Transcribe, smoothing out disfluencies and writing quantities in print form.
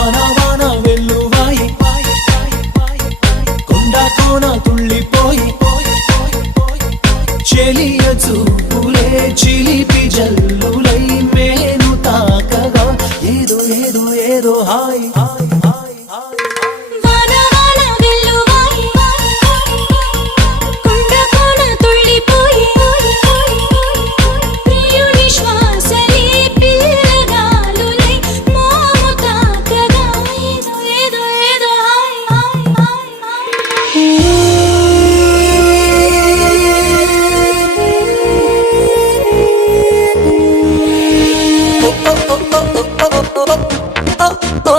వాన వాన వెల్లువాయి కొండ కోన తుళ్ళిపోయి చెలియ చూపులే చిలిపి జల్లులై మేను తాకగా ఏదో ఏదో ఏదో హాయ్